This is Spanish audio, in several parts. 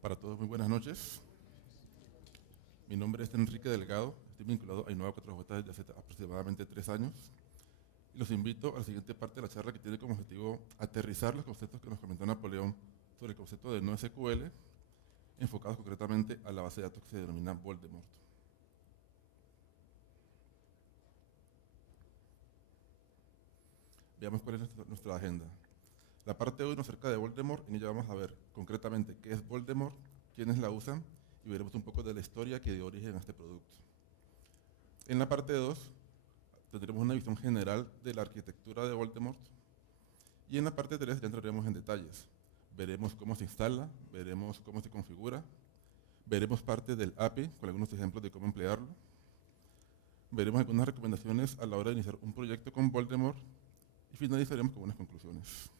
Para todos, muy buenas noches. Mi nombre es Enrique Delgado, estoy vinculado a Innova 4J desde hace aproximadamente 3 años. Y los invito a la siguiente parte de la charla que tiene como objetivo aterrizar los conceptos que nos comentó Napoleón sobre el concepto de NoSQL, enfocados concretamente a la base de datos que se denomina Voldemort. Veamos cuál es nuestra agenda. La parte 1 acerca de Voldemort, en ella vamos a ver concretamente qué es Voldemort, quiénes la usan, y veremos un poco de la historia que dio origen a este producto. En la parte 2 tendremos una visión general de la arquitectura de Voldemort, y en la parte 3 ya entraremos en detalles. Veremos cómo se instala, veremos cómo se configura, veremos parte del API con algunos ejemplos de cómo emplearlo, veremos algunas recomendaciones a la hora de iniciar un proyecto con Voldemort y finalizaremos con unas conclusiones.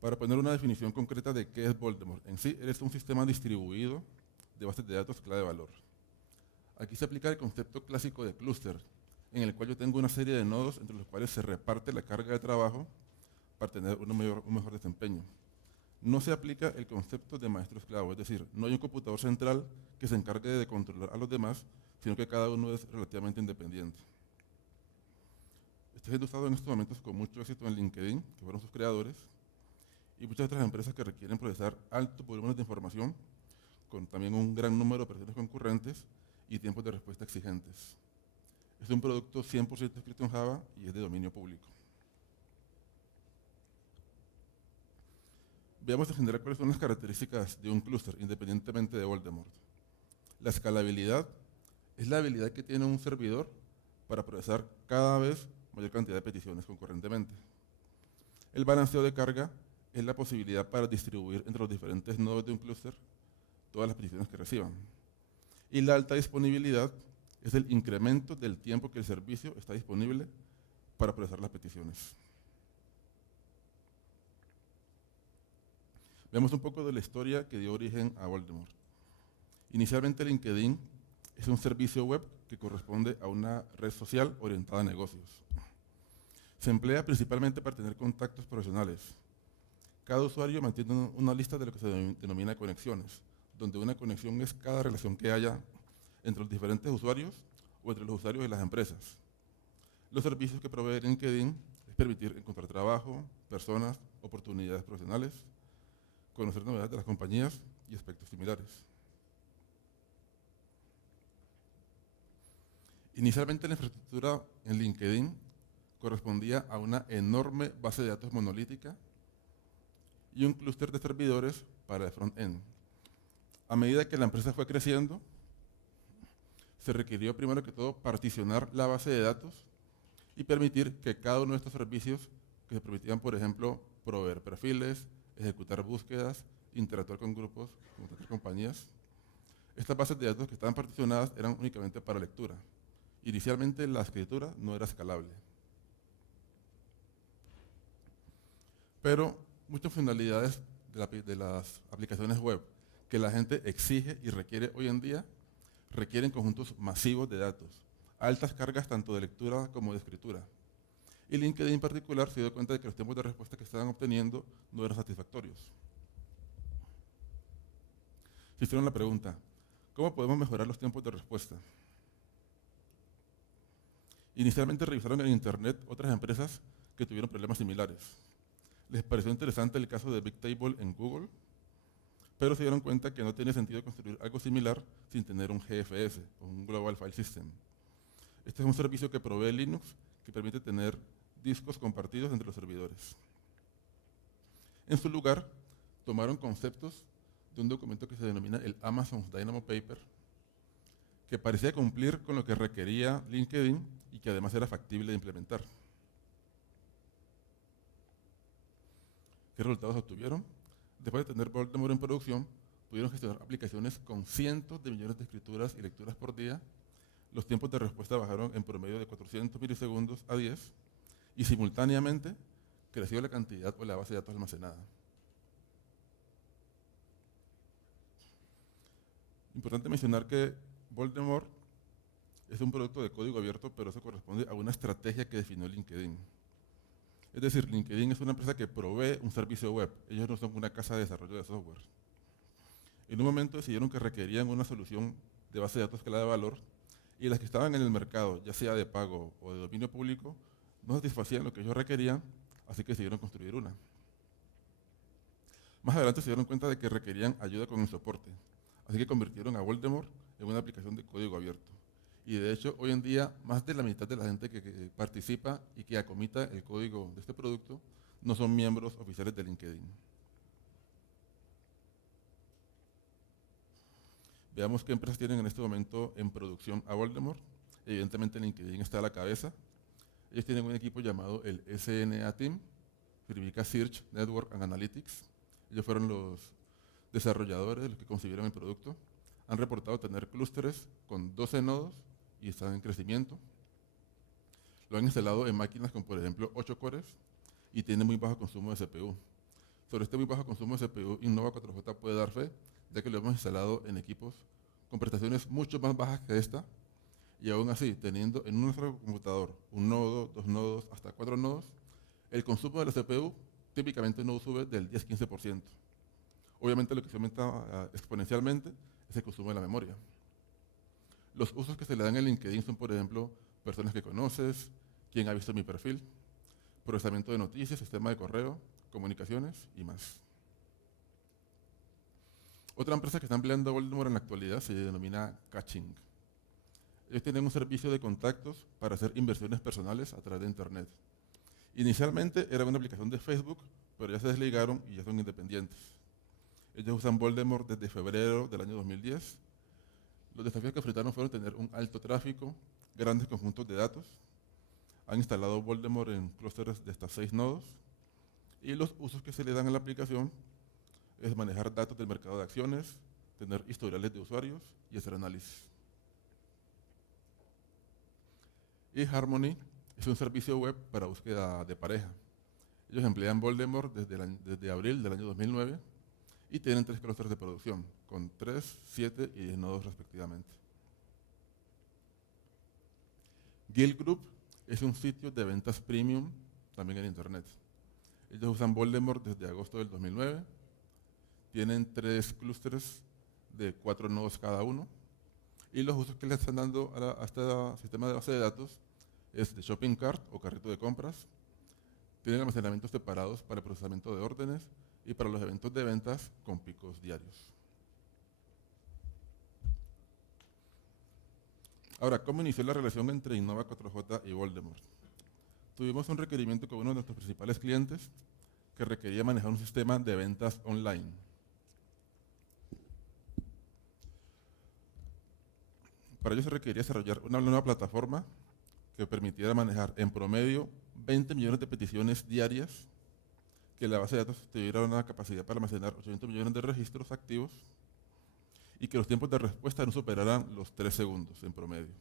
Para poner una definición concreta de qué es Voldemort, en sí es un sistema distribuido de bases de datos clave de valor. Aquí se aplica el concepto clásico de clúster, en el cual yo tengo una serie de nodos entre los cuales se reparte la carga de trabajo para tener un mejor desempeño. No se aplica el concepto de maestro esclavo, es decir, no hay un computador central que se encargue de controlar a los demás, sino que cada uno es relativamente independiente. Está siendo usado en estos momentos con mucho éxito en LinkedIn, que fueron sus creadores, y muchas otras empresas que requieren procesar altos volúmenes de información, con también un gran número de operaciones concurrentes y tiempos de respuesta exigentes. Es un producto 100% escrito en Java y es de dominio público. Veamos en general cuáles son las características de un clúster, independientemente de Voldemort. La escalabilidad es la habilidad que tiene un servidor para procesar cada vez mayor cantidad de peticiones concurrentemente. El balanceo de carga es la posibilidad para distribuir entre los diferentes nodos de un clúster todas las peticiones que reciban. Y la alta disponibilidad es el incremento del tiempo que el servicio está disponible para procesar las peticiones. Veamos un poco de la historia que dio origen a Voldemort. Inicialmente LinkedIn es un servicio web que corresponde a una red social orientada a negocios. Se emplea principalmente para tener contactos profesionales. Cada usuario mantiene una lista de lo que se denomina conexiones, donde una conexión es cada relación que haya entre los diferentes usuarios o entre los usuarios de las empresas. Los servicios que provee LinkedIn es permitir encontrar trabajo, personas, oportunidades profesionales, conocer novedades de las compañías y aspectos similares. Inicialmente la infraestructura en LinkedIn correspondía a una enorme base de datos monolítica y un clúster de servidores para el front-end. A medida que la empresa fue creciendo, se requirió primero que todo particionar la base de datos y permitir que cada uno de estos servicios, que se permitían, por ejemplo, proveer perfiles, ejecutar búsquedas, interactuar con grupos, con otras compañías, estas bases de datos que estaban particionadas eran únicamente para lectura. Inicialmente la escritura no era escalable. Pero muchas funcionalidades de las aplicaciones web que la gente exige y requiere hoy en día requieren conjuntos masivos de datos, altas cargas tanto de lectura como de escritura. Y LinkedIn en particular se dio cuenta de que los tiempos de respuesta que estaban obteniendo no eran satisfactorios. Se hicieron la pregunta, ¿cómo podemos mejorar los tiempos de respuesta? Inicialmente revisaron en Internet otras empresas que tuvieron problemas similares. Les pareció interesante el caso de Bigtable en Google, pero se dieron cuenta que no tiene sentido construir algo similar sin tener un GFS, o un Global File System. Este es un servicio que provee Linux, que permite tener discos compartidos entre los servidores. En su lugar, tomaron conceptos de un documento que se denomina el Amazon Dynamo Paper, que parecía cumplir con lo que requería LinkedIn y que además era factible de implementar. ¿Qué resultados obtuvieron? Después de tener Voldemort en producción, pudieron gestionar aplicaciones con cientos de millones de escrituras y lecturas por día. Los tiempos de respuesta bajaron en promedio de 400 milisegundos a 10 y simultáneamente creció la cantidad o la base de datos almacenada. Importante mencionar que Voldemort es un producto de código abierto, pero eso corresponde a una estrategia que definió LinkedIn. Es decir, LinkedIn es una empresa que provee un servicio web. Ellos no son una casa de desarrollo de software. En un momento decidieron que requerían una solución de base de datos que la de valor y las que estaban en el mercado, ya sea de pago o de dominio público, no satisfacían lo que ellos requerían, así que decidieron construir una. Más adelante se dieron cuenta de que requerían ayuda con el soporte, así que convirtieron a Voldemort en una aplicación de código abierto. Y de hecho, hoy en día, más de la mitad de la gente que participa y que acomita el código de este producto no son miembros oficiales de LinkedIn. Veamos qué empresas tienen en este momento en producción a Voldemort. Evidentemente LinkedIn está a la cabeza. Ellos tienen un equipo llamado el SNA Team, significa Search, Network and Analytics. Ellos fueron los desarrolladores, los que concibieron el producto. Han reportado tener clústeres con 12 nodos y están en crecimiento. Lo han instalado en máquinas con, por ejemplo, 8 cores y tiene muy bajo consumo de CPU. Sobre este muy bajo consumo de CPU, Innova 4J puede dar fe, ya que lo hemos instalado en equipos con prestaciones mucho más bajas que esta, y aún así, teniendo en un solo computador un nodo, 2 nodos, hasta 4 nodos, el consumo de la CPU típicamente no sube del 10-15%. Obviamente lo que se aumenta exponencialmente es el consumo de la memoria. Los usos que se le dan en LinkedIn son, por ejemplo, personas que conoces, quién ha visto mi perfil, procesamiento de noticias, sistema de correo, comunicaciones y más. Otra empresa que está empleando Voldemort en la actualidad se denomina Kaching. Ellos tienen un servicio de contactos para hacer inversiones personales a través de Internet. Inicialmente era una aplicación de Facebook, pero ya se desligaron y ya son independientes. Ellos usan Voldemort desde febrero del año 2010. Los desafíos que enfrentaron fueron tener un alto tráfico, grandes conjuntos de datos. Han instalado Voldemort en clústeres de hasta 6 nodos. Y los usos que se le dan a la aplicación es manejar datos del mercado de acciones, tener historiales de usuarios y hacer análisis. eHarmony es un servicio web para búsqueda de pareja. Ellos emplean Voldemort desde abril del año 2009 y tienen 3 clústeres de producción, con 3, 7 y 10 nodos respectivamente. Guild Group es un sitio de ventas premium también en Internet. Ellos usan Voldemort desde agosto del 2009. Tienen 3 clústeres de 4 nodos cada uno. Y los usos que le están dando a este sistema de base de datos es de shopping cart o carrito de compras. Tienen almacenamientos separados para el procesamiento de órdenes y para los eventos de ventas con picos diarios. Ahora, ¿cómo inició la relación entre Innova 4J y Voldemort? Tuvimos un requerimiento con uno de nuestros principales clientes que requería manejar un sistema de ventas online. Para ello se requería desarrollar una nueva plataforma que permitiera manejar en promedio 20 millones de peticiones diarias, que la base de datos tuviera una capacidad para almacenar 800 millones de registros activos y que los tiempos de respuesta no superaran los 3 segundos en promedio.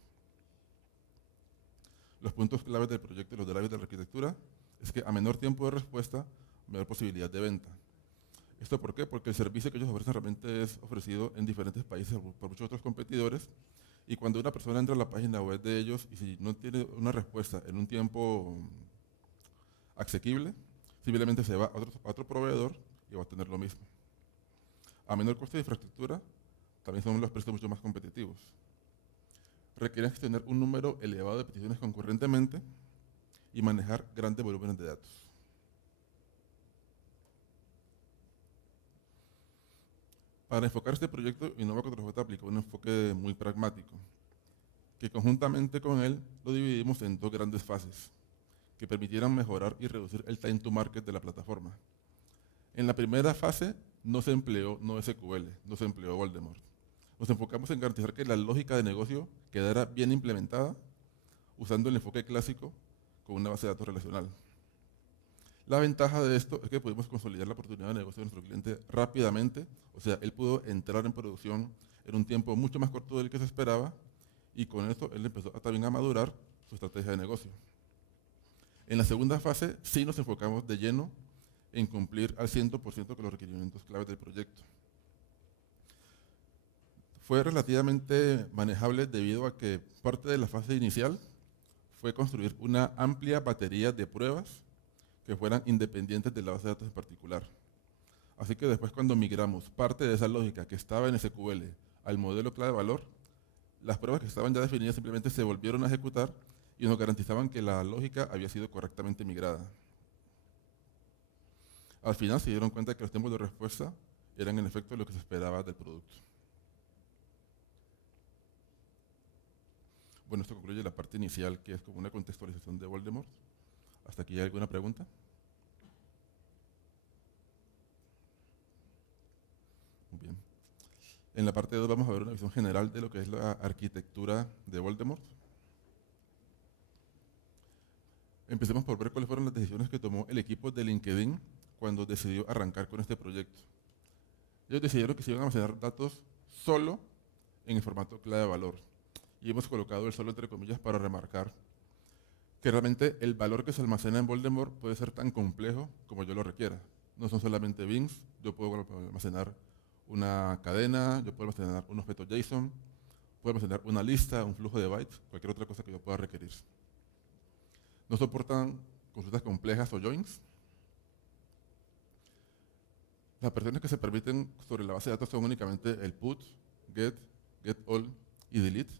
Los puntos claves del proyecto y los drivers de la arquitectura es que a menor tiempo de respuesta, mayor posibilidad de venta. ¿Esto por qué? Porque el servicio que ellos ofrecen realmente es ofrecido en diferentes países por muchos otros competidores, y cuando una persona entra a la página web de ellos y si no tiene una respuesta en un tiempo asequible, simplemente se va a otro proveedor y va a tener lo mismo. A menor coste de infraestructura, también son los precios mucho más competitivos. Requieren gestionar un número elevado de peticiones concurrentemente y manejar grandes volúmenes de datos. Para enfocar este proyecto, Innova 4J aplicó un enfoque muy pragmático, que conjuntamente con él lo dividimos en 2 grandes fases, que permitieran mejorar y reducir el time to market de la plataforma. En la primera fase no se empleó NoSQL, no se empleó Voldemort. Nos enfocamos en garantizar que la lógica de negocio quedara bien implementada, usando el enfoque clásico con una base de datos relacional. La ventaja de esto es que pudimos consolidar la oportunidad de negocio de nuestro cliente rápidamente, o sea, él pudo entrar en producción en un tiempo mucho más corto del que se esperaba, y con esto él empezó también a madurar su estrategia de negocio. En la segunda fase sí nos enfocamos de lleno en cumplir al 100% con los requerimientos claves del proyecto. Fue relativamente manejable debido a que parte de la fase inicial fue construir una amplia batería de pruebas que fueran independientes de la base de datos en particular. Así que después, cuando migramos parte de esa lógica que estaba en SQL al modelo clave valor, las pruebas que estaban ya definidas simplemente se volvieron a ejecutar y nos garantizaban que la lógica había sido correctamente migrada. Al final se dieron cuenta que los tiempos de respuesta eran en efecto lo que se esperaba del producto. Bueno, esto concluye la parte inicial, que es como una contextualización de Voldemort. ¿Hasta aquí hay alguna pregunta? Muy bien. En la parte 2 vamos a ver una visión general de lo que es la arquitectura de Voldemort. Empecemos por ver cuáles fueron las decisiones que tomó el equipo de LinkedIn cuando decidió arrancar con este proyecto. Ellos decidieron que se iban a almacenar datos solo en el formato clave de valor. Y hemos colocado el solo entre comillas para remarcar que realmente el valor que se almacena en Voldemort puede ser tan complejo como yo lo requiera. No son solamente bins, yo puedo almacenar una cadena, yo puedo almacenar un objeto JSON, puedo almacenar una lista, un flujo de bytes, cualquier otra cosa que yo pueda requerir. No soportan consultas complejas o joins. Las operaciones que se permiten sobre la base de datos son únicamente el put, get, getAll y delete.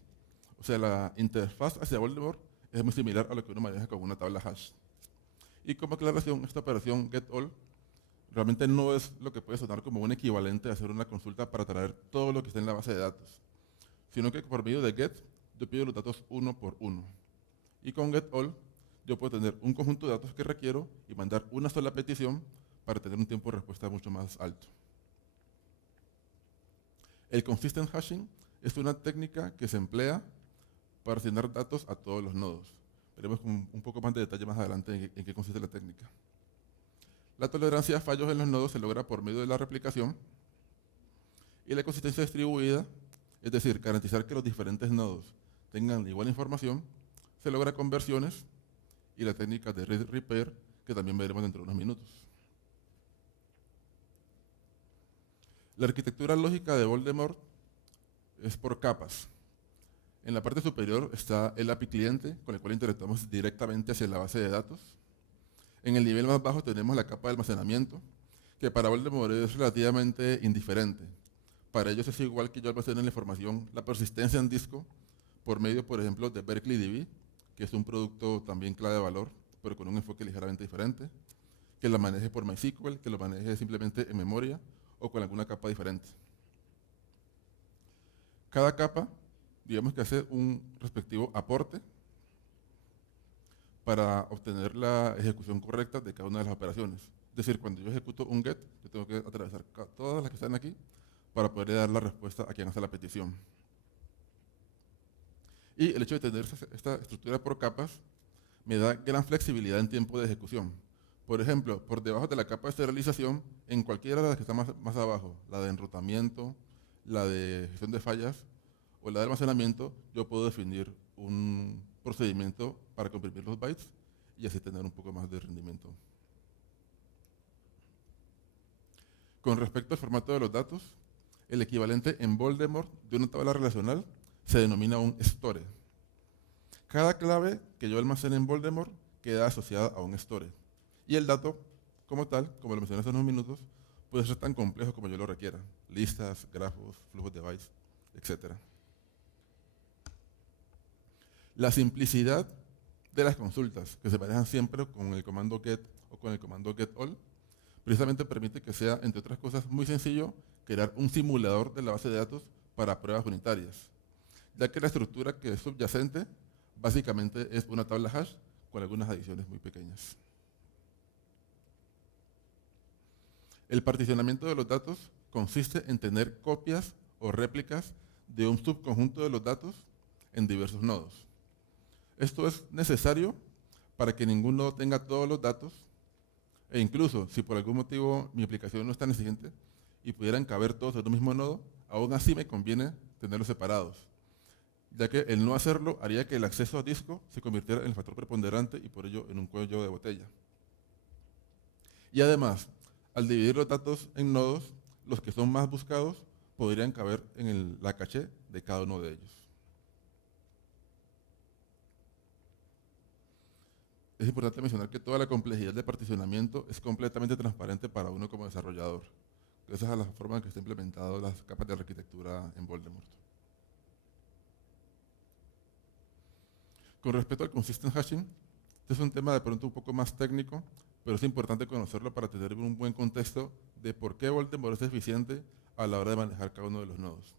O sea, la interfaz hacia Voldemort es muy similar a lo que uno maneja con una tabla hash. Y como aclaración, esta operación getAll realmente no es lo que puede sonar como un equivalente a hacer una consulta para traer todo lo que está en la base de datos, sino que por medio de get yo pido los datos uno por uno. Y con getAll yo puedo tener un conjunto de datos que requiero y mandar una sola petición para tener un tiempo de respuesta mucho más alto. El consistent hashing es una técnica que se emplea para asignar datos a todos los nodos. Veremos con un poco más de detalle más adelante en qué consiste la técnica. La tolerancia a fallos en los nodos se logra por medio de la replicación y la consistencia distribuida, es decir, garantizar que los diferentes nodos tengan igual información, se logra con versiones y la técnica de read repair, que también veremos dentro de unos minutos. La arquitectura lógica de Voldemort es por capas. En la parte superior está el API cliente, con el cual interactuamos directamente hacia la base de datos. En el nivel más bajo tenemos la capa de almacenamiento, que para Voldemort es relativamente indiferente. Para ellos es igual que yo almacene la información, la persistencia en disco, por medio, por ejemplo, de BerkeleyDB, que es un producto también clave de valor, pero con un enfoque ligeramente diferente, que la maneje por MySQL, que lo maneje simplemente en memoria o con alguna capa diferente. Cada capa, digamos que hace un respectivo aporte para obtener la ejecución correcta de cada una de las operaciones. Es decir, cuando yo ejecuto un get, yo tengo que atravesar todas las que están aquí para poder dar la respuesta a quien hace la petición. Y el hecho de tener esta estructura por capas me da gran flexibilidad en tiempo de ejecución. Por ejemplo, por debajo de la capa de serialización, en cualquiera de las que está más abajo, la de enrutamiento, la de gestión de fallas o la de almacenamiento, yo puedo definir un procedimiento para comprimir los bytes y así tener un poco más de rendimiento. Con respecto al formato de los datos, el equivalente en Voldemort de una tabla relacional se denomina un store. Cada clave que yo almacene en Voldemort queda asociada a un store. Y el dato, como tal, como lo mencioné hace unos minutos, puede ser tan complejo como yo lo requiera. Listas, grafos, flujos de bytes, etc. La simplicidad de las consultas, que se manejan siempre con el comando get o con el comando getAll, precisamente permite que sea, entre otras cosas, muy sencillo crear un simulador de la base de datos para pruebas unitarias, ya que la estructura que es subyacente básicamente es una tabla hash con algunas adiciones muy pequeñas. El particionamiento de los datos consiste en tener copias o réplicas de un subconjunto de los datos en diversos nodos. Esto es necesario para que ningún nodo tenga todos los datos e incluso si por algún motivo mi aplicación no es tan exigente y pudieran caber todos en un mismo nodo, aún así me conviene tenerlos separados, ya que el no hacerlo haría que el acceso a disco se convirtiera en el factor preponderante y por ello en un cuello de botella. Y además, al dividir los datos en nodos, los que son más buscados podrían caber en la caché de cada uno de ellos. es importante mencionar que toda la complejidad de particionamiento es completamente transparente para uno como desarrollador. Esa es la forma en que está implementado las capas de arquitectura en Voldemort. Con respecto al consistent hashing, este es un tema de pronto un poco más técnico, pero es importante conocerlo para tener un buen contexto de por qué Voldemort es eficiente a la hora de manejar cada uno de los nodos.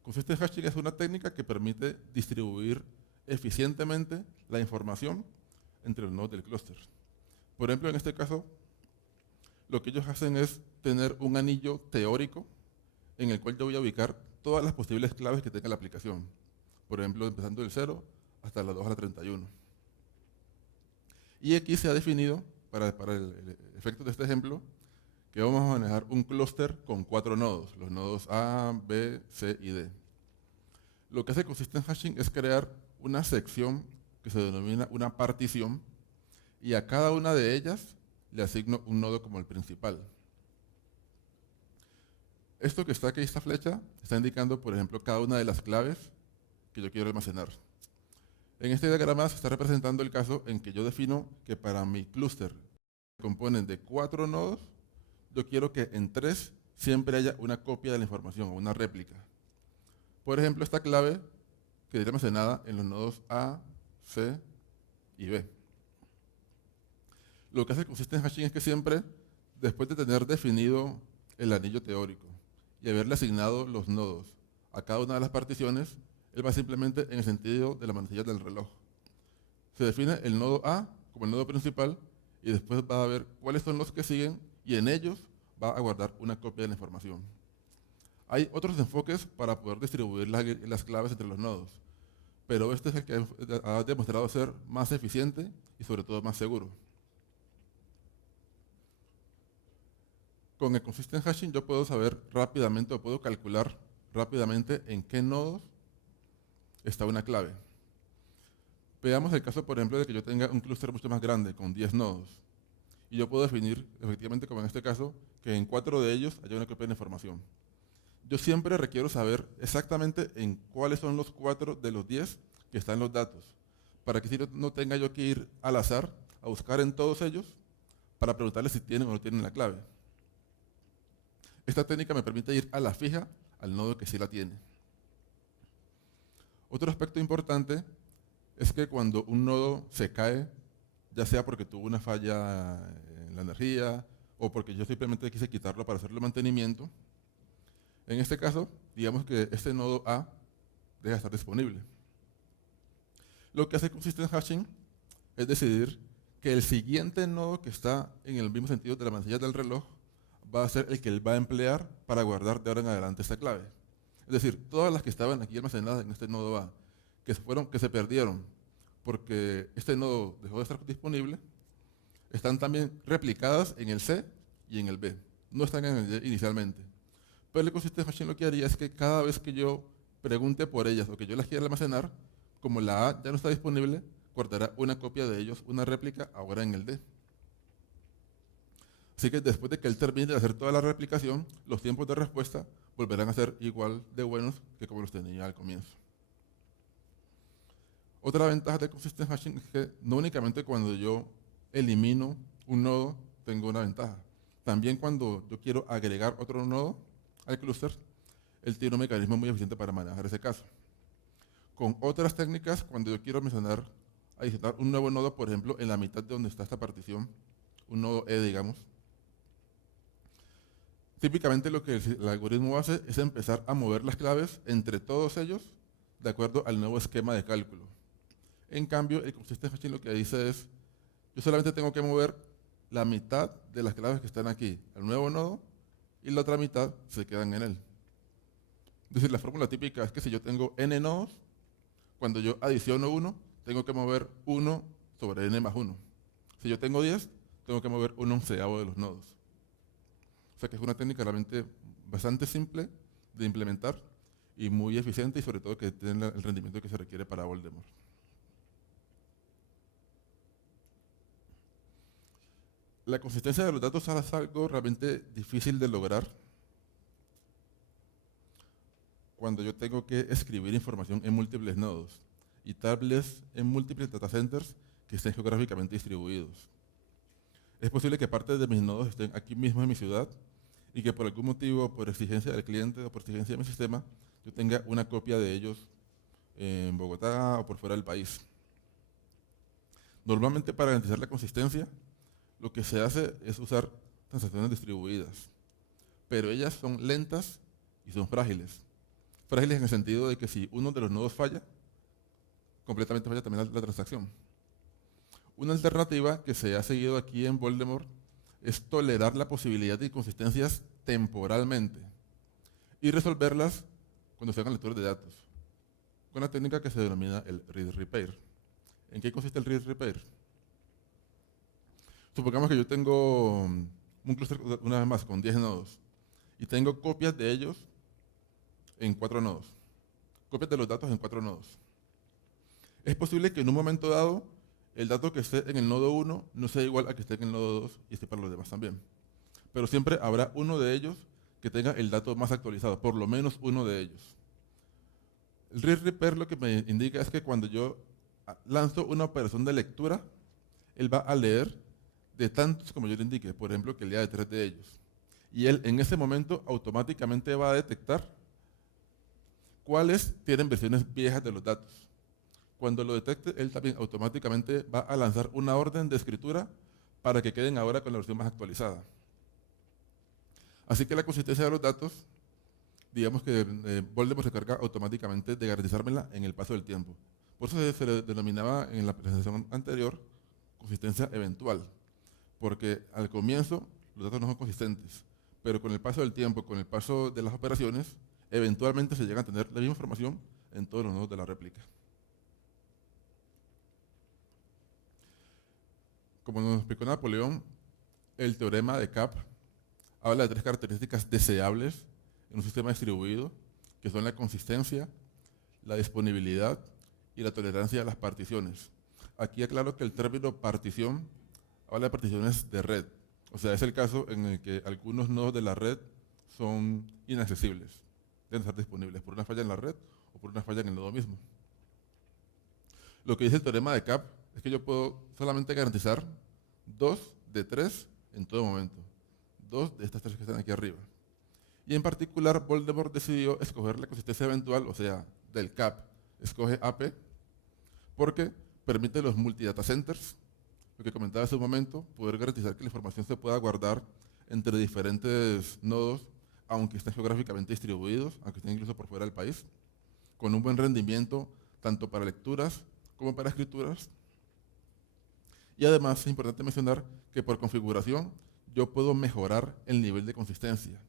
Consistent hashing es una técnica que permite distribuir eficientemente la información entre los nodos del clúster. Por ejemplo, en este caso, lo que ellos hacen es tener un anillo teórico en el cual yo voy a ubicar todas las posibles claves que tenga la aplicación. Por ejemplo, empezando del 0 hasta la 2 a la 31. Y aquí se ha definido, para el efecto de este ejemplo, que vamos a manejar un clúster con 4 nodos, los nodos A, B, C y D. Lo que hace consistent hashing es crear una sección que se denomina una partición, y a cada una de ellas le asigno un nodo como el principal. Esto que está aquí, esta flecha, está indicando, por ejemplo, cada una de las claves que yo quiero almacenar. En este diagrama se está representando el caso en que yo defino que para mi clúster se componen de 4 nodos, yo quiero que en 3 siempre haya una copia de la información o una réplica. Por ejemplo, esta clave quedaría almacenada en los nodos A, C y B. Lo que hace consistent hashing es que siempre, después de tener definido el anillo teórico y haberle asignado los nodos a cada una de las particiones, él va simplemente en el sentido de la manecilla del reloj. Se define el nodo A como el nodo principal y después va a ver cuáles son los que siguen y en ellos va a guardar una copia de la información. Hay otros enfoques para poder distribuir las claves entre los nodos, pero este es el que ha demostrado ser más eficiente y sobre todo más seguro. Con el consistent hashing yo puedo saber rápidamente o puedo calcular rápidamente en qué nodos está una clave. Veamos el caso, por ejemplo, de que yo tenga un clúster mucho más grande, con 10 nodos. Y yo puedo definir, efectivamente, como en este caso, que en 4 de ellos haya una copia de la información. Yo siempre requiero saber exactamente en cuáles son los 4 de los 10 que están los datos, para que si no tenga yo que ir al azar a buscar en todos ellos para preguntarles si tienen o no tienen la clave. Esta técnica me permite ir a la fija al nodo que sí la tiene. Otro aspecto importante es que cuando un nodo se cae, ya sea porque tuvo una falla en la energía o porque yo simplemente quise quitarlo para hacerle mantenimiento, en este caso, digamos que este nodo A deja de estar disponible. Lo que hace consistent hashing es decidir que el siguiente nodo que está en el mismo sentido de la manecilla del reloj va a ser el que él va a emplear para guardar de ahora en adelante esta clave. Es decir, todas las que estaban aquí almacenadas en este nodo A, que se perdieron porque este nodo dejó de estar disponible, están también replicadas en el C y en el B. No están en el D inicialmente. Pero el consistent hashing lo que haría es que cada vez que yo pregunte por ellas o que yo las quiera almacenar, como la A ya no está disponible, guardará una copia de ellos, una réplica, ahora en el D. Así que después de que él termine de hacer toda la replicación, los tiempos de respuesta volverán a ser igual de buenos que como los tenía al comienzo. Otra ventaja de consistent hashing es que no únicamente cuando yo elimino un nodo tengo una ventaja. También cuando yo quiero agregar otro nodo al clúster, él tiene un mecanismo muy eficiente para manejar ese caso. Con otras técnicas, cuando yo quiero adicionar un nuevo nodo, por ejemplo, en la mitad de donde está esta partición, un nodo E, digamos, típicamente lo que el algoritmo hace es empezar a mover las claves entre todos ellos de acuerdo al nuevo esquema de cálculo. En cambio, el consistent hashing lo que dice es, yo solamente tengo que mover la mitad de las claves que están aquí al nuevo nodo y la otra mitad se quedan en él. Es decir, la fórmula típica es que si yo tengo n nodos, cuando yo adiciono 1, tengo que mover 1 sobre n más 1. Si yo tengo 10, tengo que mover 1/11 de los nodos. O sea que es una técnica realmente bastante simple de implementar y muy eficiente y sobre todo que tiene el rendimiento que se requiere para Voldemort. La consistencia de los datos es algo realmente difícil de lograr cuando yo tengo que escribir información en múltiples nodos y tal vez en múltiples data centers que estén geográficamente distribuidos. Es posible que parte de mis nodos estén aquí mismo en mi ciudad y que por algún motivo, por exigencia del cliente o por exigencia de mi sistema, yo tenga una copia de ellos en Bogotá o por fuera del país. Normalmente, para garantizar la consistencia, lo que se hace es usar transacciones distribuidas, pero ellas son lentas y son frágiles. Frágiles en el sentido de que si uno de los nodos falla, completamente falla también la transacción. Una alternativa que se ha seguido aquí en Voldemort es tolerar la posibilidad de inconsistencias temporalmente y resolverlas cuando se hagan lecturas de datos, con la técnica que se denomina el read repair. ¿En qué consiste el read repair? Supongamos que yo tengo un clúster, una vez más, con 10 nodos, y tengo copias de ellos en 4 nodos, copias de los datos en 4 nodos. Es posible que en un momento dado el dato que esté en el nodo 1 no sea igual a que esté en el nodo 2 y esté para los demás también. Pero siempre habrá uno de ellos que tenga el dato más actualizado, por lo menos uno de ellos. El read repair lo que me indica es que cuando yo lanzo una operación de lectura, él va a leer de tantos como yo le indique, por ejemplo, que lea de 3 de ellos. Y él en ese momento automáticamente va a detectar cuáles tienen versiones viejas de los datos. Cuando lo detecte, él también automáticamente va a lanzar una orden de escritura para que queden ahora con la versión más actualizada. Así que la consistencia de los datos, digamos que Voldemort se carga automáticamente de garantizármela en el paso del tiempo. Por eso se le denominaba en la presentación anterior consistencia eventual, porque al comienzo los datos no son consistentes, pero con el paso del tiempo, con el paso de las operaciones, eventualmente se llega a tener la misma información en todos los nodos de la réplica. Como nos explicó Napoleón, el teorema de Kapp habla de 3 características deseables en un sistema distribuido, que son la consistencia, la disponibilidad y la tolerancia a las particiones. Aquí aclaro que el término partición habla de particiones de red. O sea, es el caso en el que algunos nodos de la red son inaccesibles, deben estar disponibles por una falla en la red o por una falla en el nodo mismo. Lo que dice el teorema de Kapp es que yo puedo solamente garantizar 2 de 3 en todo momento. 2 de estas 3 que están aquí arriba. Y en particular, Voldemort decidió escoger la consistencia eventual, o sea, del Kapp. Escoge AP porque permite los multidata centers, lo que comentaba hace un momento, poder garantizar que la información se pueda guardar entre diferentes nodos, aunque estén geográficamente distribuidos, aunque estén incluso por fuera del país, con un buen rendimiento tanto para lecturas como para escrituras. Y además es importante mencionar que por configuración yo puedo mejorar el nivel de consistencia.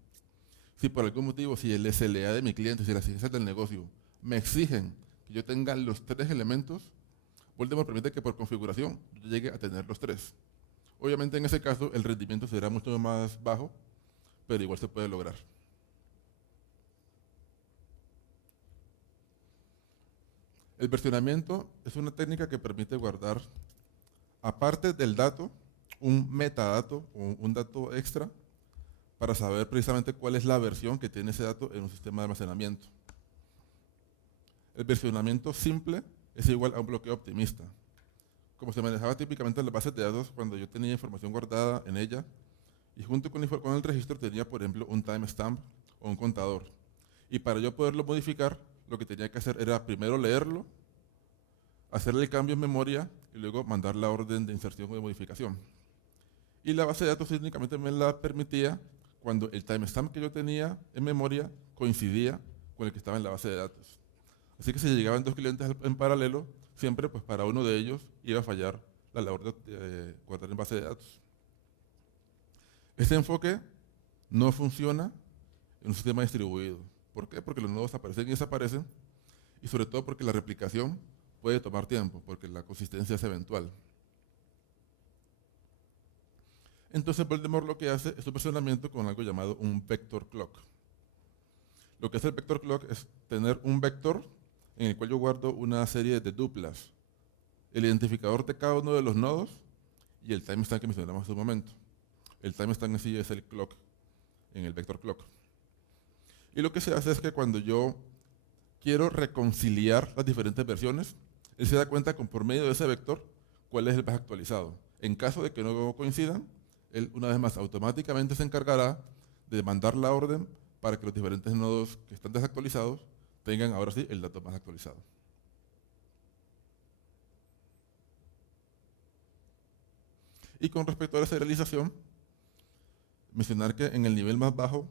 Si por algún motivo, si el SLA de mi cliente, si las exigencias del negocio me exigen que yo tenga los 3 elementos, Voldemort permite que por configuración yo llegue a tener los 3. Obviamente en ese caso el rendimiento será mucho más bajo, pero igual se puede lograr. El versionamiento es una técnica que permite guardar, aparte del dato, un metadato o un dato extra para saber precisamente cuál es la versión que tiene ese dato en un sistema de almacenamiento. El versionamiento simple es igual a un bloqueo optimista. Como se manejaba típicamente en las bases de datos cuando yo tenía información guardada en ella, y junto con el registro tenía, por ejemplo, un timestamp o un contador. Y para yo poderlo modificar, lo que tenía que hacer era primero leerlo, hacerle el cambio en memoria y luego mandar la orden de inserción o de modificación. Y la base de datos únicamente me la permitía cuando el timestamp que yo tenía en memoria coincidía con el que estaba en la base de datos. Así que si llegaban 2 clientes en paralelo, siempre pues para uno de ellos iba a fallar la labor de guardar en base de datos. Este enfoque no funciona en un sistema distribuido. ¿Por qué? Porque los nodos aparecen y desaparecen, y sobre todo porque la replicación puede tomar tiempo, porque la consistencia es eventual. Entonces Voldemort lo que hace es un versionamiento con algo llamado un vector clock. Lo que hace el vector clock es tener un vector en el cual yo guardo una serie de duplas, el identificador de cada uno de los nodos y el timestamp que mencionamos hace un momento. El timestamp en sí es el clock, en el vector clock. Y lo que se hace es que cuando yo quiero reconciliar las diferentes versiones, él se da cuenta que por medio de ese vector, cuál es el más actualizado. En caso de que no coincidan, él una vez más automáticamente se encargará de mandar la orden para que los diferentes nodos que están desactualizados tengan ahora sí el dato más actualizado. Y con respecto a la serialización, mencionar que en el nivel más bajo,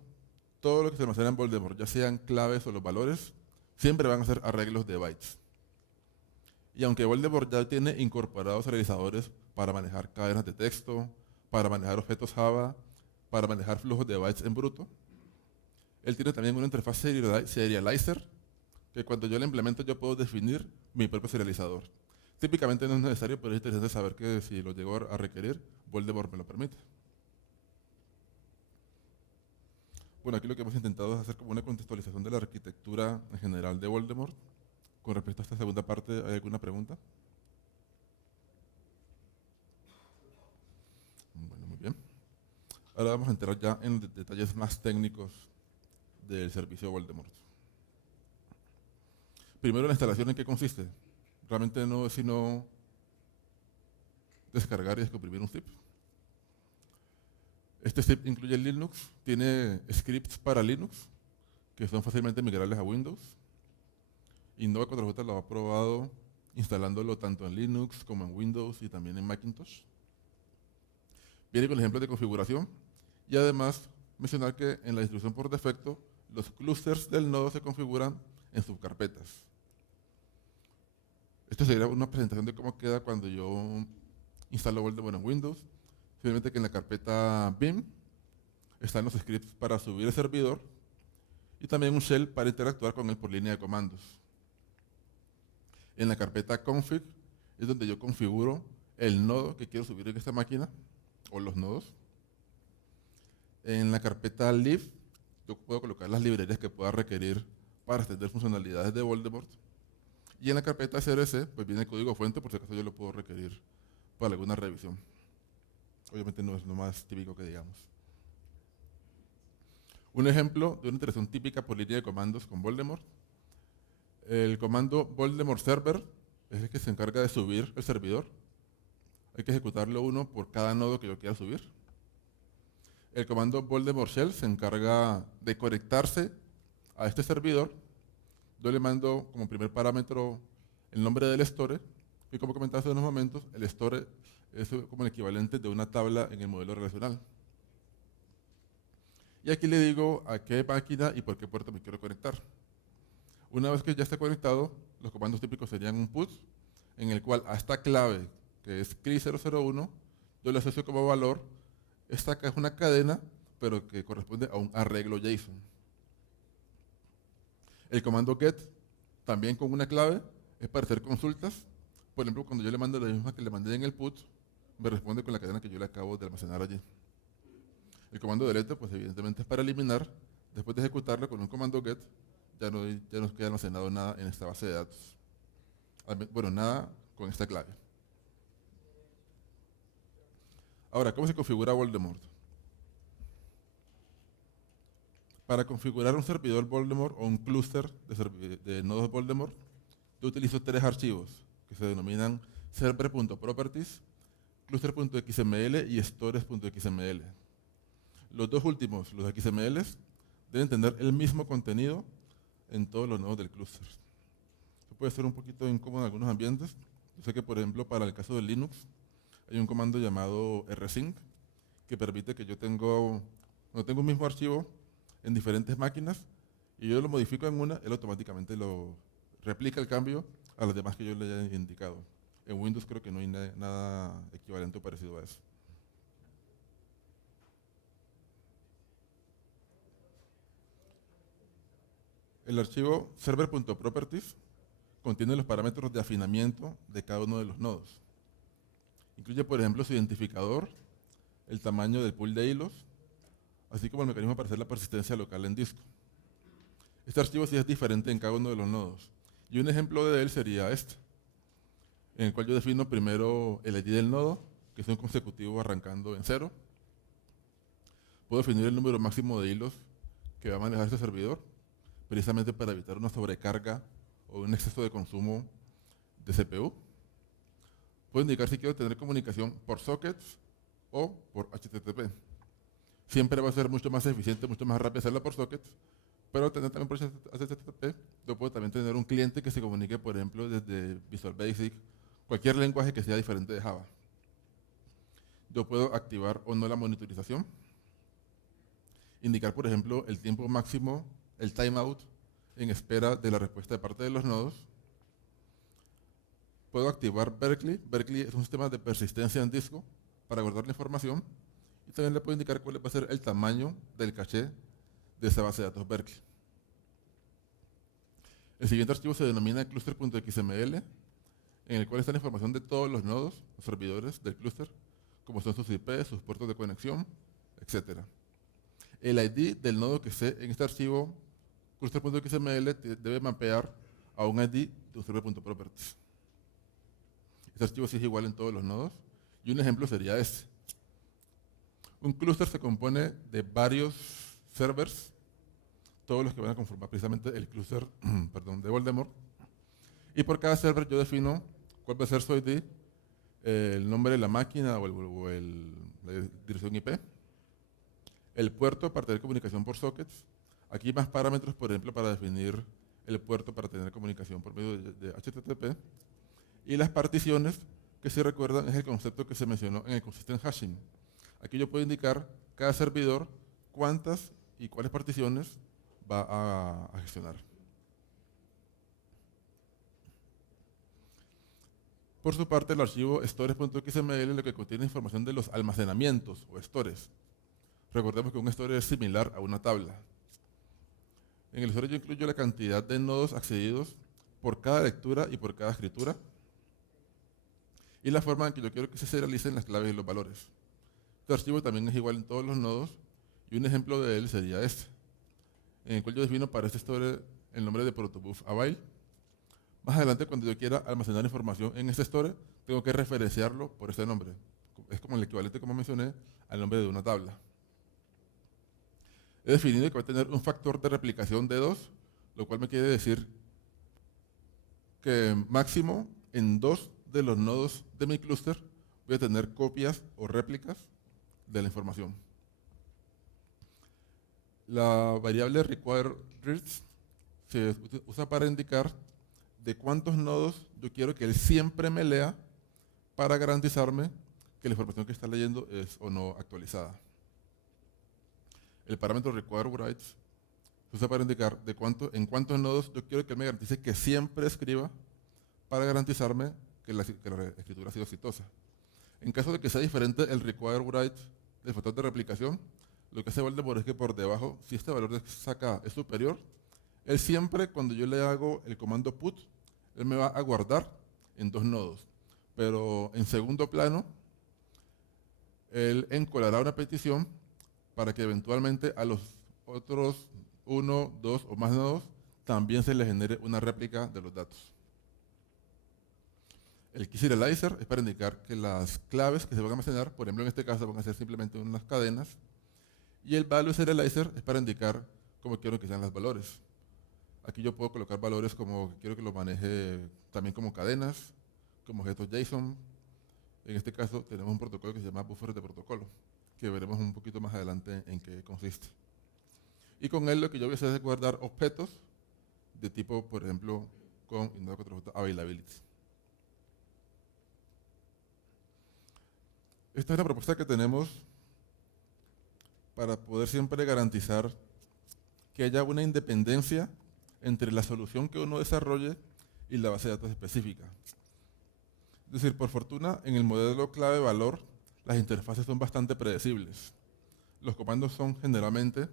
todo lo que se almacena en Voldemort, ya sean claves o los valores, siempre van a ser arreglos de bytes. Y aunque Voldemort ya tiene incorporados serializadores para manejar cadenas de texto, para manejar objetos Java, para manejar flujos de bytes en bruto, él tiene también una interfaz serializer que cuando yo la implemento yo puedo definir mi propio serializador. Típicamente no es necesario, pero es interesante saber que si lo llego a requerir, Voldemort me lo permite. Bueno, aquí lo que hemos intentado es hacer como una contextualización de la arquitectura en general de Voldemort. Con respecto a esta segunda parte, ¿hay alguna pregunta? Bueno, muy bien. Ahora vamos a entrar ya en detalles más técnicos del servicio de Voldemort. Primero, la instalación, ¿en qué consiste? Realmente no es sino descargar y descomprimir un zip. Este zip incluye Linux, tiene scripts para Linux, que son fácilmente migrables a Windows. Innova 4J lo ha probado instalándolo tanto en Linux como en Windows y también en Macintosh. Viene con ejemplos de configuración y además mencionar que en la distribución por defecto los clusters del nodo se configuran en subcarpetas. Esto sería una presentación de cómo queda cuando yo instalo Voldemort en Windows. Simplemente que en la carpeta bin están los scripts para subir el servidor y también un shell para interactuar con él por línea de comandos. En la carpeta config es donde yo configuro el nodo que quiero subir en esta máquina o los nodos. En la carpeta lib yo puedo colocar las librerías que pueda requerir para extender funcionalidades de Voldemort. Y en la carpeta src pues viene el código fuente por si acaso yo lo puedo requerir para alguna revisión. Obviamente no es lo más típico que digamos. Un ejemplo de una interacción típica por línea de comandos con Voldemort. El comando Voldemort server es el que se encarga de subir el servidor. Hay que ejecutarlo uno por cada nodo que yo quiera subir. El comando Voldemort shell se encarga de conectarse a este servidor. Yo le mando como primer parámetro el nombre del store y como comentaba hace unos momentos, el store es como el equivalente de una tabla en el modelo relacional. Y aquí le digo a qué máquina y por qué puerta me quiero conectar. Una vez que ya esté conectado, los comandos típicos serían un put, en el cual a esta clave, que es CRI001, yo le asocio como valor. Esta es una cadena, pero que corresponde a un arreglo JSON. El comando get, también con una clave, es para hacer consultas. Por ejemplo, cuando yo le mando la misma que le mandé en el put, me responde con la cadena que yo le acabo de almacenar allí. El comando delete, pues evidentemente es para eliminar. Después de ejecutarlo con un comando get, ya no queda almacenado nada en esta base de datos. Bueno, nada con esta clave. Ahora, ¿cómo se configura Voldemort? Para configurar un servidor Voldemort o un clúster de nodos Voldemort, yo utilizo tres archivos que se denominan server.properties, cluster.xml y stores.xml. Los dos últimos, los XML, deben tener el mismo contenido en todos los nodos del clúster. Esto puede ser un poquito incómodo en algunos ambientes. Yo sé que, por ejemplo, para el caso de Linux, hay un comando llamado rsync que permite que cuando tengo un mismo archivo en diferentes máquinas y yo lo modifico en una, él automáticamente lo replica el cambio a las demás que yo le haya indicado. En Windows creo que no hay nada equivalente o parecido a eso. El archivo server.properties contiene los parámetros de afinamiento de cada uno de los nodos. Incluye, por ejemplo, su identificador, el tamaño del pool de hilos, así como el mecanismo para hacer la persistencia local en disco. Este archivo sí es diferente en cada uno de los nodos. Y un ejemplo de él sería este, en el cual yo defino primero el ID del nodo, que es un consecutivo arrancando en 0. Puedo definir el número máximo de hilos que va a manejar este servidor, precisamente para evitar una sobrecarga o un exceso de consumo de CPU. Puedo indicar si quiero tener comunicación por sockets o por HTTP. Siempre va a ser mucho más eficiente, mucho más rápido hacerla por sockets, pero tener también por HTTP, yo puedo también tener un cliente que se comunique, por ejemplo, desde Visual Basic, cualquier lenguaje que sea diferente de Java. Yo puedo activar o no la monitorización, indicar, por ejemplo, el tiempo máximo, el timeout, en espera de la respuesta de parte de los nodos. Puedo activar Berkeley. Berkeley es un sistema de persistencia en disco para guardar la información. Y también le puedo indicar cuál va a ser el tamaño del caché de esa base de datos Berkeley. El siguiente archivo se denomina cluster.xml, en el cual está la información de todos los nodos, los servidores del clúster, como son sus IP, sus puertos de conexión, etc. El ID del nodo que esté en este archivo cluster.xml debe mapear a un ID de un server.properties. Este archivo sí es igual en todos los nodos. Y un ejemplo sería este. Un clúster se compone de varios servers, todos los que van a conformar precisamente el clúster de Voldemort. Y por cada server yo defino cuál va a ser su ID, el nombre de la máquina o la dirección IP, el puerto para tener comunicación por sockets. Aquí hay más parámetros, por ejemplo, para definir el puerto para tener comunicación por medio de HTTP. Y las particiones, que si recuerdan es el concepto que se mencionó en el consistent hashing. Aquí yo puedo indicar cada servidor cuántas y cuáles particiones va a gestionar. Por su parte, el archivo stores.xml lo que contiene información de los almacenamientos o stores. Recordemos que un store es similar a una tabla. En el store yo incluyo la cantidad de nodos accedidos por cada lectura y por cada escritura, y la forma en que yo quiero que se serialicen las claves y los valores. Este archivo también es igual en todos los nodos, y un ejemplo de él sería este, en el cual yo defino para este store el nombre de protobuf avail. Más adelante, cuando yo quiera almacenar información en este store, tengo que referenciarlo por este nombre. Es como el equivalente, como mencioné, al nombre de una tabla. He definido que va a tener un factor de replicación de 2, lo cual me quiere decir que máximo en 2 de los nodos de mi clúster voy a tener copias o réplicas de la información. La variable requireReads se usa para indicar de cuántos nodos yo quiero que él siempre me lea para garantizarme que la información que está leyendo es o no actualizada. El parámetro requireWrites se usa para indicar en cuántos nodos yo quiero que él me garantice que siempre escriba para garantizarme que la escritura ha sido exitosa. En caso de que sea diferente el requireWrite del factor de replicación, lo que hace Voldemort es que por debajo, si este valor de saca es superior, él siempre, cuando yo le hago el comando put, él me va a guardar en 2 nodos. Pero en segundo plano, él encolará una petición para que eventualmente a los otros 1, 2 o más nodos también se les genere una réplica de los datos. El key serializer es para indicar que las claves que se van a almacenar, por ejemplo en este caso van a ser simplemente unas cadenas, y el value serializer es para indicar cómo quiero que sean los valores. Aquí yo puedo colocar valores como que quiero que lo maneje también como cadenas, como objetos JSON. En este caso tenemos un protocolo que se llama buffer de protocolo, que veremos un poquito más adelante en qué consiste. Y con él lo que yo voy a hacer es guardar objetos de tipo, por ejemplo, con availability. Esta es la propuesta que tenemos para poder siempre garantizar que haya una independencia entre la solución que uno desarrolle y la base de datos específica. Es decir, por fortuna, en el modelo clave-valor, las interfaces son bastante predecibles. Los comandos son generalmente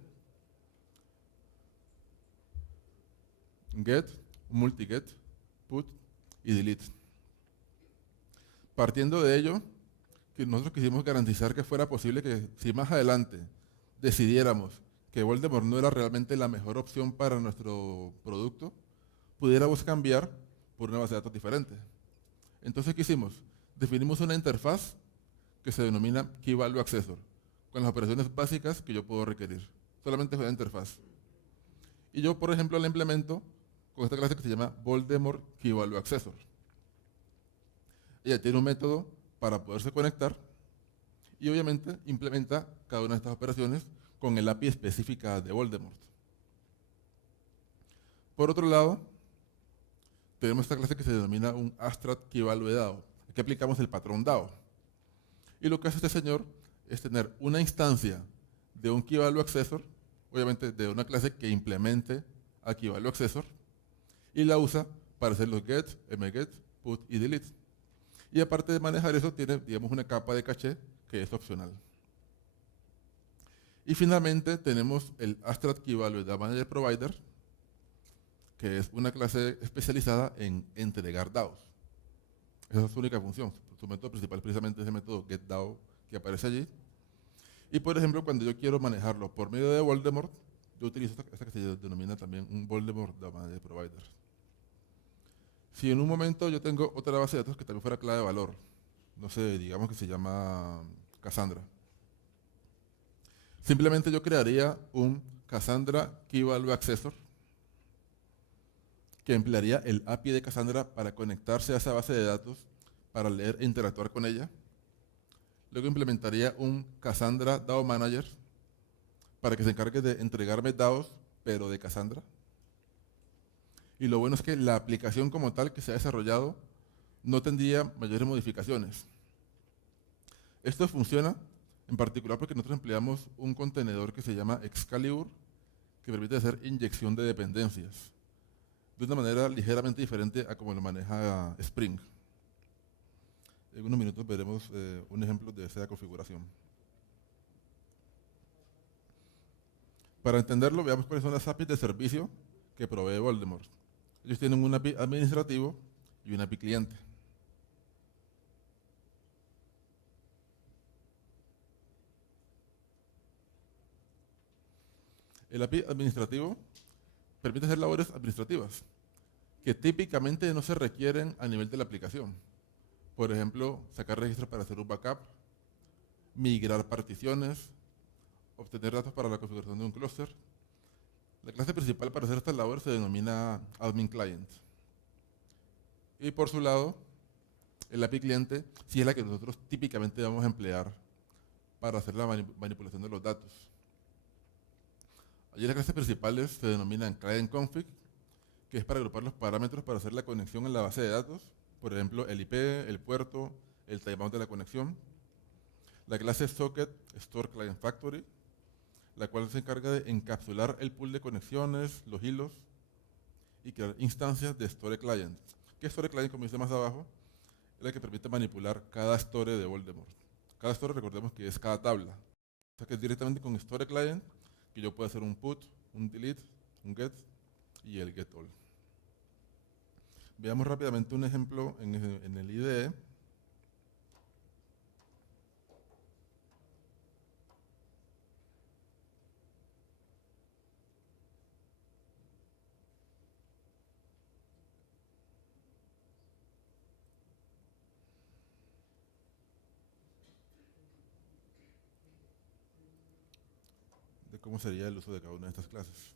get, multiget, put y delete. Partiendo de ello, que nosotros quisimos garantizar que fuera posible que si más adelante decidiéramos que Voldemort no era realmente la mejor opción para nuestro producto, pudiéramos cambiar por una base de datos diferente. Entonces, ¿qué hicimos? Definimos una interfaz que se denomina Key Value Accessor, con las operaciones básicas que yo puedo requerir. Solamente es una interfaz. Y yo, por ejemplo, la implemento con esta clase que se llama Voldemort Key Value Accessor. Ella tiene un método para poderse conectar y obviamente implementa cada una de estas operaciones con el API específica de Voldemort. Por otro lado, tenemos esta clase que se denomina un abstract key value DAO. Aquí aplicamos el patrón DAO. Y lo que hace este señor es tener una instancia de un key value accessor, obviamente de una clase que implemente a key value accessor, y la usa para hacer los get, mget, put y delete. Y aparte de manejar eso, tiene, digamos, una capa de caché que es opcional. Y finalmente tenemos el abstract key value DAO manager provider, que es una clase especializada en entregar DAOs. Esa es su única función. Su método principal es precisamente ese método getDAO que aparece allí. Y por ejemplo, cuando yo quiero manejarlo por medio de Voldemort, yo utilizo esta que se denomina también un Voldemort DAO manager provider. Si en un momento yo tengo otra base de datos que también fuera clave de valor, no sé, digamos que se llama Cassandra, simplemente yo crearía un Cassandra Key Value Accessor que emplearía el API de Cassandra para conectarse a esa base de datos, para leer e interactuar con ella. Luego implementaría un Cassandra DAO Manager para que se encargue de entregarme DAOs, pero de Cassandra. Y lo bueno es que la aplicación como tal que se ha desarrollado no tendría mayores modificaciones. Esto funciona en particular porque nosotros empleamos un contenedor que se llama Excalibur, que permite hacer inyección de dependencias de una manera ligeramente diferente a como lo maneja Spring. En unos minutos veremos un ejemplo de esa configuración. Para entenderlo, veamos cuáles son las APIs de servicio que provee Voldemort. Ellos tienen un API administrativo y un API cliente. El API administrativo permite hacer labores administrativas que típicamente no se requieren a nivel de la aplicación. Por ejemplo, sacar registros para hacer un backup, migrar particiones, obtener datos para la configuración de un clúster. La clase principal para hacer esta labor se denomina Admin Client. Y por su lado, el API cliente sí es la que nosotros típicamente vamos a emplear para hacer la manipulación de los datos. Allí las clases principales se denominan Client Config, que es para agrupar los parámetros para hacer la conexión en la base de datos, por ejemplo, el IP, el puerto, el timeout de la conexión. La clase Socket Store Client Factory, la cual se encarga de encapsular el pool de conexiones, los hilos, y crear instancias de Store Client. ¿Qué Store Client, como dice más abajo? Es la que permite manipular cada store de Voldemort. Cada store, recordemos que es cada tabla. O sea que es directamente con Store Client que yo puedo hacer un put, un delete, un get y el get all. Veamos rápidamente un ejemplo en el IDE. De cómo sería el uso de cada una de estas clases.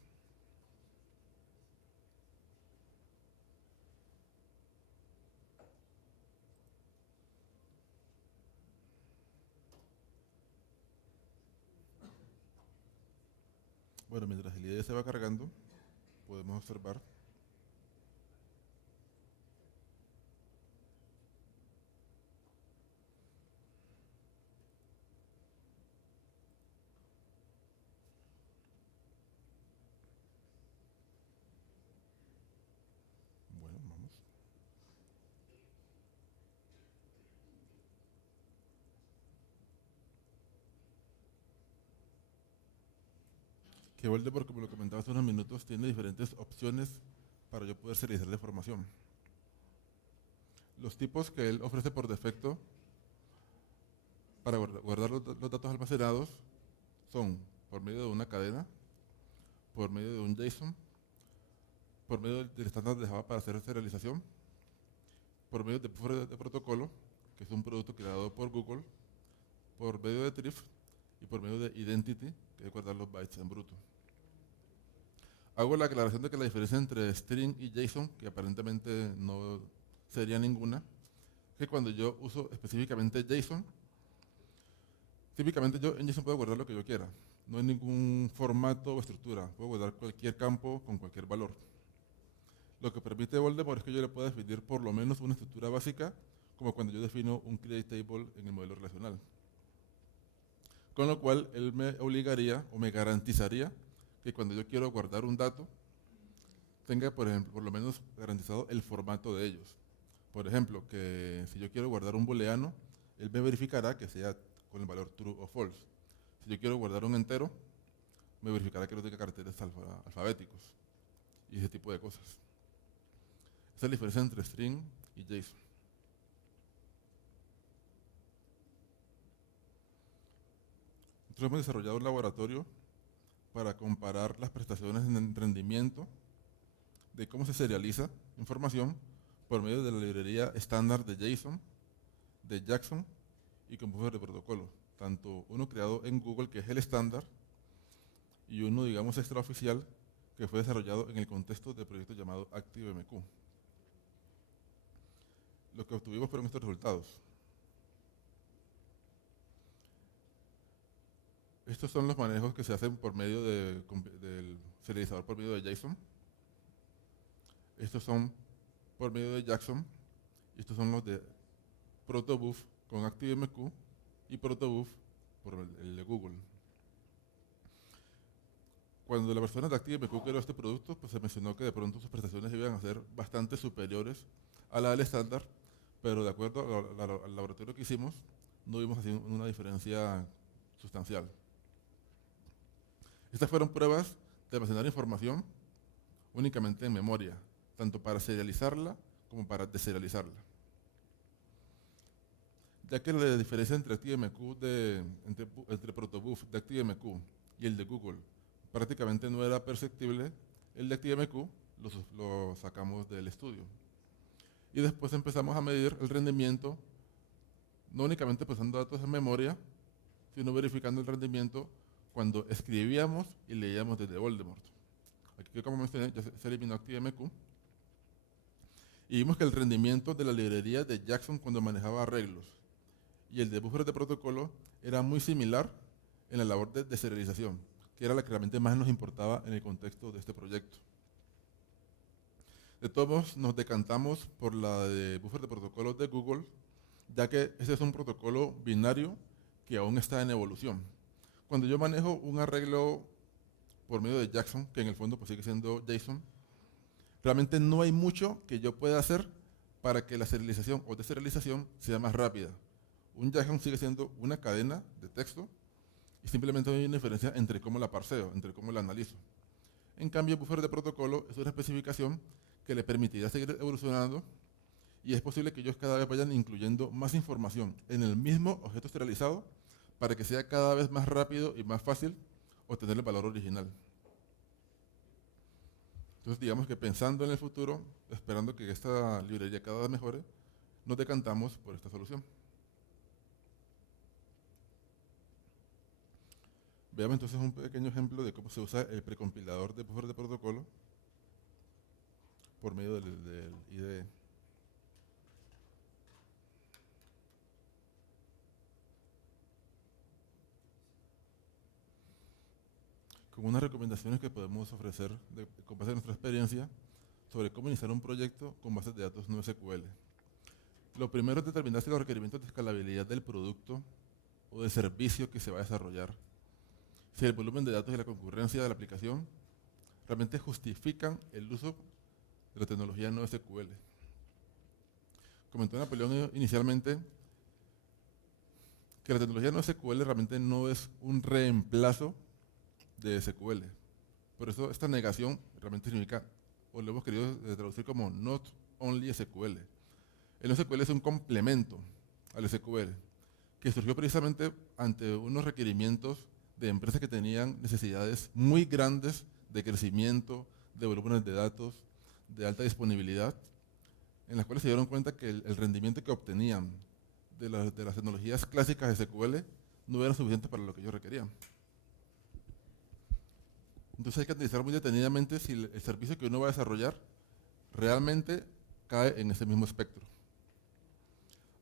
Bueno, mientras el IDE se va cargando, podemos observar bueno, vamos. Que Voldemort, como lo comentaba hace unos minutos, tiene diferentes opciones para yo poder serializar la información. Los tipos que él ofrece por defecto para guardar los datos almacenados son por medio de una cadena, por medio de un JSON, por medio del estándar de Java para hacer serialización, por medio de buffer de protocolo, que es un producto creado por Google, por medio de Thrift y por medio de Identity, que es guardar los bytes en bruto. Hago la aclaración de que la diferencia entre string y JSON, que aparentemente no sería ninguna, que cuando yo uso específicamente JSON, típicamente yo en JSON puedo guardar lo que yo quiera. No hay ningún formato o estructura. Puedo guardar cualquier campo con cualquier valor. Lo que permite Voldemort es que yo le pueda definir por lo menos una estructura básica, como cuando yo defino un create table en el modelo relacional. Con lo cual, él me obligaría o me garantizaría que cuando yo quiero guardar un dato, tenga, por ejemplo, por lo menos garantizado el formato de ellos. Por ejemplo, que si yo quiero guardar un booleano, él me verificará que sea con el valor true o false. Si yo quiero guardar un entero, me verificará que no tenga caracteres alfabéticos y ese tipo de cosas. Esa es la diferencia entre string y JSON. Nosotros hemos desarrollado un laboratorio para comparar las prestaciones en rendimiento de cómo se serializa información por medio de la librería estándar de JSON, de Jackson y con buffer de protocolo. Tanto uno creado en Google, que es el estándar, y uno, digamos, extraoficial, que fue desarrollado en el contexto del proyecto llamado ActiveMQ. Lo que obtuvimos fueron estos resultados. Estos son los manejos que se hacen por medio del serializador por medio de JSON. Estos son por medio de Jackson. Y estos son los de protobuf con ActiveMQ y protobuf por el de Google. Cuando la persona de ActiveMQ creó este producto, pues se mencionó que de pronto sus prestaciones iban a ser bastante superiores a la del estándar, pero de acuerdo al laboratorio que hicimos, no vimos así una diferencia sustancial. Estas fueron pruebas de almacenar información únicamente en memoria, tanto para serializarla como para deserializarla. Ya que la diferencia entre ActiveMQ entre protobuf de ActiveMQ y el de Google prácticamente no era perceptible, el de ActiveMQ lo sacamos del estudio. Y después empezamos a medir el rendimiento, no únicamente pasando datos en memoria, sino verificando el rendimiento cuando escribíamos y leíamos desde Voldemort. Aquí, como mencioné, ya se eliminó ActiveMQ. Y vimos que el rendimiento de la librería de Jackson cuando manejaba arreglos y el de buffer de protocolo era muy similar en la labor de deserialización, que era la que realmente más nos importaba en el contexto de este proyecto. De todos modos, nos decantamos por la de buffer de protocolo de Google, ya que ese es un protocolo binario que aún está en evolución. Cuando yo manejo un arreglo por medio de Jackson, que en el fondo pues sigue siendo JSON, realmente no hay mucho que yo pueda hacer para que la serialización o deserialización sea más rápida. Un Jackson sigue siendo una cadena de texto y simplemente hay una diferencia entre cómo la parseo, entre cómo la analizo. En cambio, el buffer de protocolo es una especificación que le permitirá seguir evolucionando y es posible que ellos cada vez vayan incluyendo más información en el mismo objeto serializado para que sea cada vez más rápido y más fácil obtener el valor original. Entonces, digamos que pensando en el futuro, esperando que esta librería cada vez mejore, nos decantamos por esta solución. Veamos entonces un pequeño ejemplo de cómo se usa el precompilador de buffer de protocolo por medio del IDE. Con unas recomendaciones que podemos ofrecer con base en nuestra experiencia sobre cómo iniciar un proyecto con bases de datos no SQL. Lo primero es determinar si los requerimientos de escalabilidad del producto o del servicio que se va a desarrollar, si el volumen de datos y la concurrencia de la aplicación realmente justifican el uso de la tecnología no SQL. Comentó Napoleón inicialmente que la tecnología no SQL realmente no es un reemplazo de SQL. Por eso esta negación realmente significa, o lo hemos querido traducir como not only SQL. El NoSQL es un complemento al SQL, que surgió precisamente ante unos requerimientos de empresas que tenían necesidades muy grandes de crecimiento, de volúmenes de datos, de alta disponibilidad, en las cuales se dieron cuenta que el rendimiento que obtenían de las tecnologías clásicas de SQL no era suficiente para lo que ellos requerían. Entonces hay que analizar muy detenidamente si el servicio que uno va a desarrollar realmente cae en ese mismo espectro.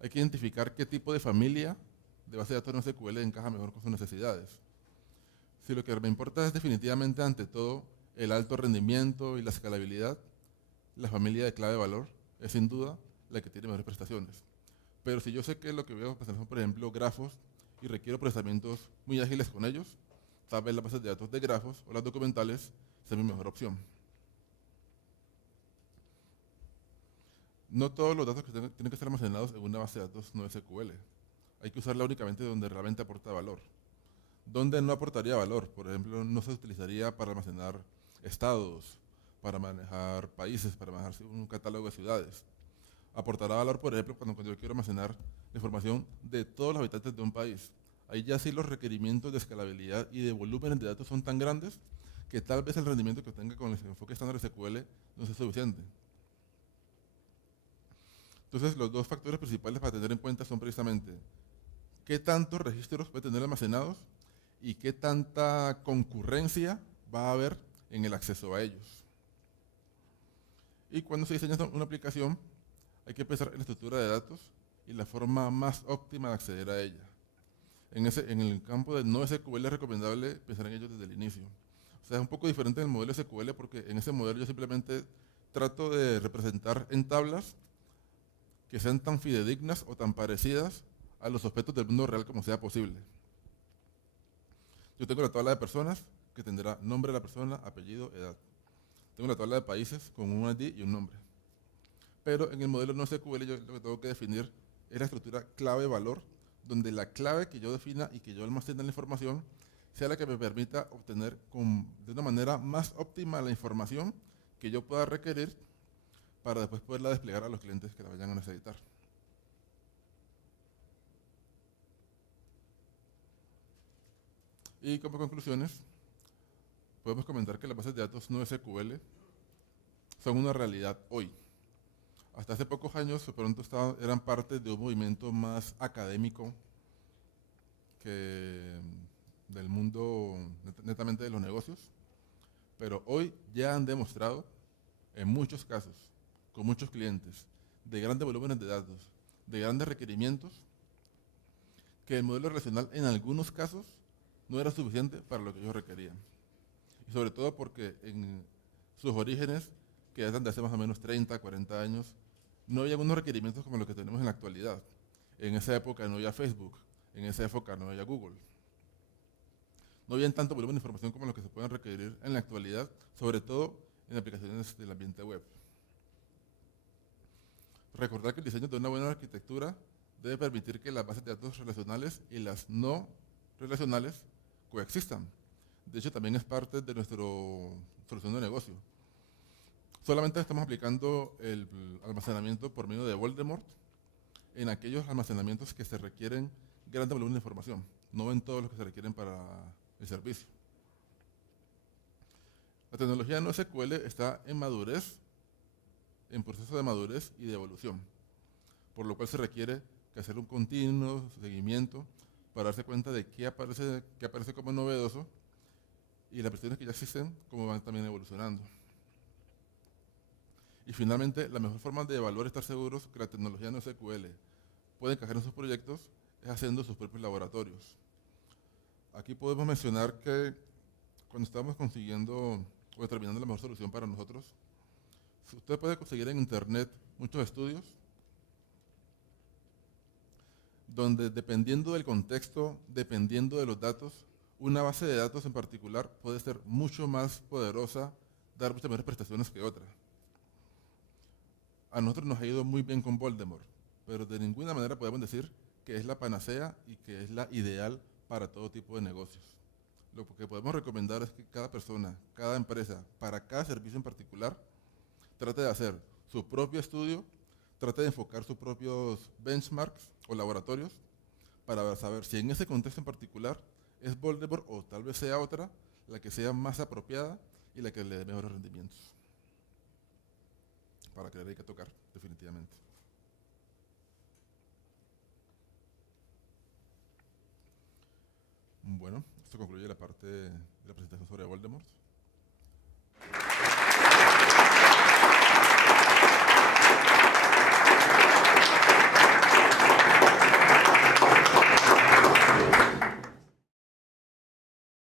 Hay que identificar qué tipo de familia de base de datos no SQL encaja mejor con sus necesidades. Si lo que me importa es definitivamente, ante todo, el alto rendimiento y la escalabilidad, la familia de clave valor es sin duda la que tiene mejores prestaciones. Pero si yo sé que lo que voy a procesar son, por ejemplo, grafos y requiero procesamientos muy ágiles con ellos, tal vez las bases de datos de grafos o las documentales sea mi mejor opción. No todos los datos que tienen que ser almacenados en una base de datos no SQL. Hay que usarla únicamente donde realmente aporta valor. Donde no aportaría valor, por ejemplo, no se utilizaría para almacenar estados, para manejar países, para manejar un catálogo de ciudades. Aportará valor, por ejemplo, cuando yo quiero almacenar la información de todos los habitantes de un país. Ahí ya sí los requerimientos de escalabilidad y de volúmenes de datos son tan grandes que tal vez el rendimiento que tenga con el enfoque estándar SQL no sea suficiente. Entonces, los dos factores principales para tener en cuenta son precisamente qué tantos registros puede tener almacenados y qué tanta concurrencia va a haber en el acceso a ellos. Y cuando se diseña una aplicación, hay que pensar en la estructura de datos y la forma más óptima de acceder a ella. En el campo de no SQL es recomendable pensar en ellos desde el inicio. O sea, es un poco diferente del modelo SQL porque en ese modelo yo simplemente trato de representar en tablas que sean tan fidedignas o tan parecidas a los objetos del mundo real como sea posible. Yo tengo la tabla de personas que tendrá nombre de la persona, apellido, edad. Tengo la tabla de países con un ID y un nombre. Pero en el modelo no SQL yo lo que tengo que definir es la estructura clave-valor, donde la clave que yo defina y que yo almacene en la información sea la que me permita obtener de una manera más óptima la información que yo pueda requerir para después poderla desplegar a los clientes que la vayan a necesitar. Y como conclusiones, podemos comentar que las bases de datos no SQL son una realidad hoy. Hasta hace pocos años, de pronto eran parte de un movimiento más académico que del mundo netamente de los negocios, pero hoy ya han demostrado, en muchos casos, con muchos clientes, de grandes volúmenes de datos, de grandes requerimientos, que el modelo relacional en algunos casos no era suficiente para lo que ellos requerían. Y sobre todo porque en sus orígenes, que datan de hace más o menos 30, 40 años, no había unos requerimientos como los que tenemos en la actualidad. En esa época no había Facebook, en esa época no había Google. No había tanto volumen de información como lo que se pueden requerir en la actualidad, sobre todo en aplicaciones del ambiente web. Recordar que el diseño de una buena arquitectura debe permitir que las bases de datos relacionales y las no relacionales coexistan. De hecho, también es parte de nuestra solución de negocio. Solamente estamos aplicando el almacenamiento por medio de Voldemort en aquellos almacenamientos que se requieren grandes volúmenes de información, no en todos los que se requieren para el servicio. La tecnología no SQL está en madurez, en proceso de madurez y de evolución, por lo cual se requiere que hacer un continuo seguimiento para darse cuenta de qué aparece como novedoso y las versiones que ya existen, cómo van también evolucionando. Y finalmente, la mejor forma de evaluar y estar seguros que la tecnología no SQL puede encajar en sus proyectos es haciendo sus propios laboratorios. Aquí podemos mencionar que cuando estamos consiguiendo o determinando la mejor solución para nosotros, usted puede conseguir en internet muchos estudios donde, dependiendo del contexto, dependiendo de los datos, una base de datos en particular puede ser mucho más poderosa, dar muchas mejores prestaciones que otra. A nosotros nos ha ido muy bien con Voldemort, pero de ninguna manera podemos decir que es la panacea y que es la ideal para todo tipo de negocios. Lo que podemos recomendar es que cada persona, cada empresa, para cada servicio en particular, trate de hacer su propio estudio, trate de enfocar sus propios benchmarks o laboratorios para saber si en ese contexto en particular es Voldemort o tal vez sea otra la que sea más apropiada y la que le dé mejores rendimientos. Para creer hay que tocar, definitivamente. Bueno, esto concluye la parte de la presentación sobre Voldemort.